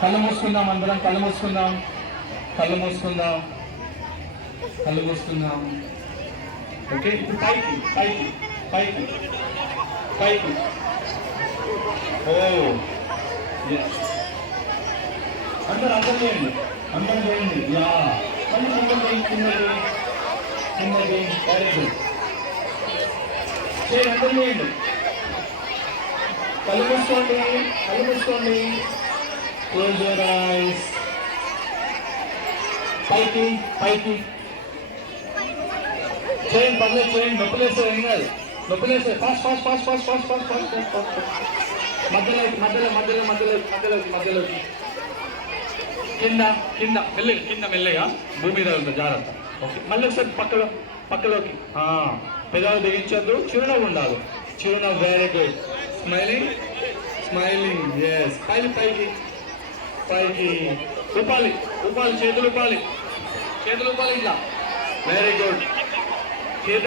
కళ్ళు మూసుకుందాం, అందరం కళ్ళు మూసుకుందాం, కళ్ళు మూసుకుందాం, కళ్ళు మూసుకుందాం. ఓకే, ఇప్పుడు పైకి పైకి పైకి పైకి. ఓ అందరు చేయండి, అందరు చేయండి. యా మళ్ళీ కిందకి కిందకి కిందకి. Very good. చేయండి, అందరు చేయండి. కళ్ళు మూసుకోండి, కళ్ళు మూసుకోండి. Close your eyes. పైకి పైకి చేయండి, పర్లేదు చేయండి. నొప్పులేస్తే ఏం కాదు, నొప్పులేస్తే fast fast fast fast fast fast fast fast fast. మధ్యలోకి మధ్యలో మధ్యలో మధ్యలోకి మధ్యలోకి మధ్యలోకి. కింద కింద మెల్లగా, కింద మెల్లగా, భూమి మీద ఉంది, జాగ్రత్త. ఓకే, మళ్ళీ ఒకసారి పక్కలో పక్కలోకి. పెదాలు బిగించొద్దు, చిరునవ్వు ఉండాలి. చిరునవ్వు. Very good. Smiling smiling. Yes. పైకి పైకి పైకి. ఊపాలి ఊపాలి, చేతులు ఊపాలి, చేతులు ఊపాలి ఇట్లా. Very good.